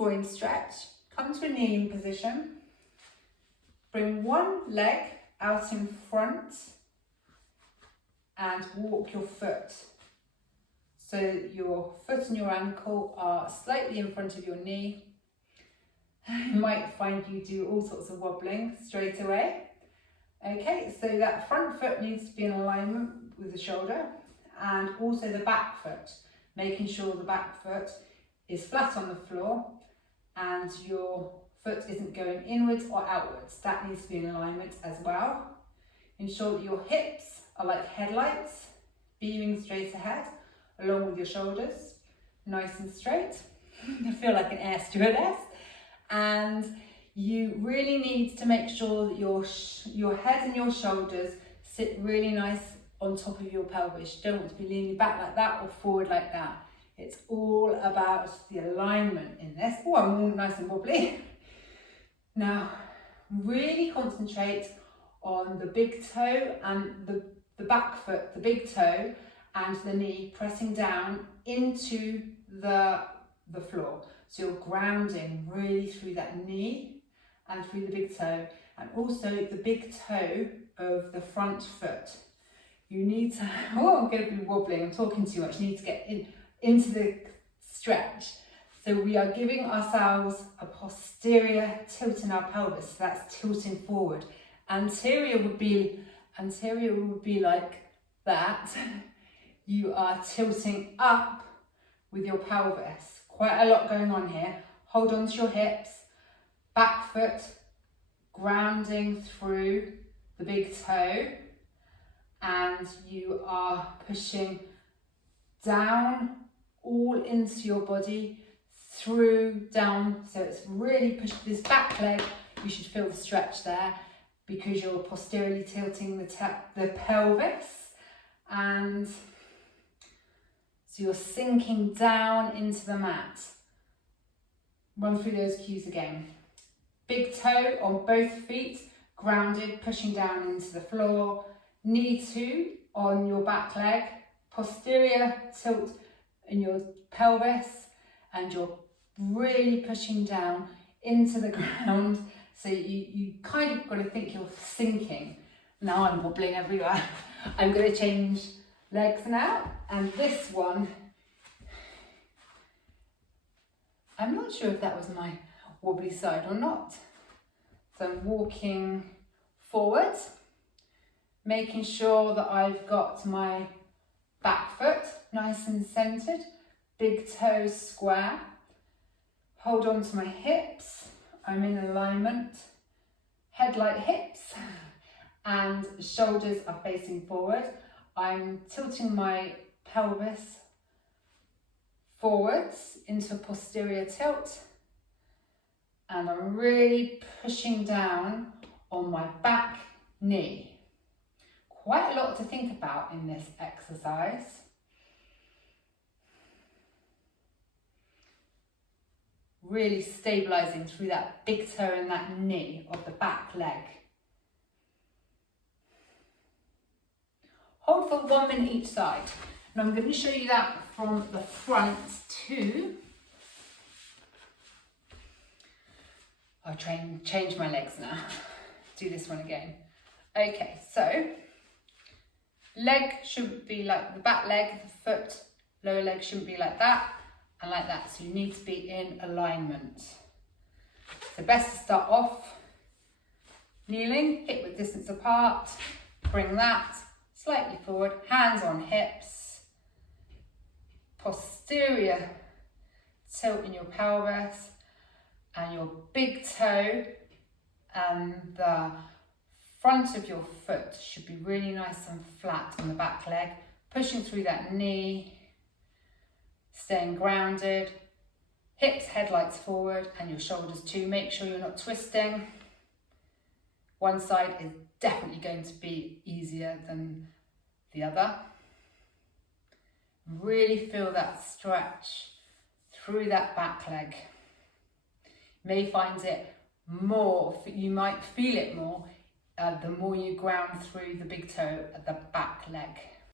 groin stretch. Come to a kneeling position. Bring one leg out in front and walk your foot. So your foot and your ankle are slightly in front of your knee. You might find you do all sorts of wobbling straight away. Okay, so that front foot needs to be in alignment with the shoulder, and also the back foot, making sure the back foot is flat on the floor and your foot isn't going inwards or outwards. That needs to be in alignment as well. Ensure that your hips are like headlights, beaming straight ahead, along with your shoulders, nice and straight. You feel like an air stewardess. And you really need to make sure that your head and your shoulders sit really nice on top of your pelvis. You don't want to be leaning back like that or forward like that. It's all about the alignment in this. Oh, I'm all nice and wobbly. Now, really concentrate on the big toe and the back foot, the big toe and the knee pressing down into the floor. So you're grounding really through that knee and through the big toe, and also the big toe of the front foot. You need to, oh, I'm going to be wobbling, I'm talking too much, you need to get into the stretch. So we are giving ourselves a posterior tilt in our pelvis, so that's tilting forward. Anterior would be like that. You are tilting up with your pelvis. Quite a lot going on here. Hold on to your hips, back foot grounding through the big toe, and you are pushing down all into your body, through, down. So it's really push this back leg. You should feel the stretch there because you're posteriorly tilting the pelvis, and so you're sinking down into the mat. Run through those cues again. Big toe on both feet, grounded, pushing down into the floor. Knee two on your back leg, posterior tilt in your pelvis, and you're really pushing down into the ground. So you kind of got to think you're sinking. Now I'm wobbling everywhere. I'm going to change legs now, and this one, I'm not sure if that was my wobbly side or not. So I'm walking forward, making sure that I've got my back foot nice and centered, big toes square. Hold on to my hips, I'm in alignment, headlight hips, and shoulders are facing forward. I'm tilting my pelvis forwards into a posterior tilt, and I'm really pushing down on my back knee. Quite a lot to think about in this exercise. Really stabilizing through that big toe and that knee of the back leg. Hold for 1 minute each side. And I'm going to show you that from the front too. I'll try and change my legs now. Do this one again. Okay, so leg should be like the back leg, the foot, lower leg shouldn't be like that and like that. So you need to be in alignment. So best to start off kneeling, hip width distance apart, bring that slightly forward, hands on hips, posterior tilt in your pelvis, and your big toe and the front of your foot should be really nice and flat on the back leg, pushing through that knee, staying grounded, hips, headlights forward, and your shoulders too. Make sure you're not twisting. One side is definitely going to be easier than the other. Really feel that stretch through that back leg. You may find it more, you might feel it more the more you ground through the big toe at the back leg.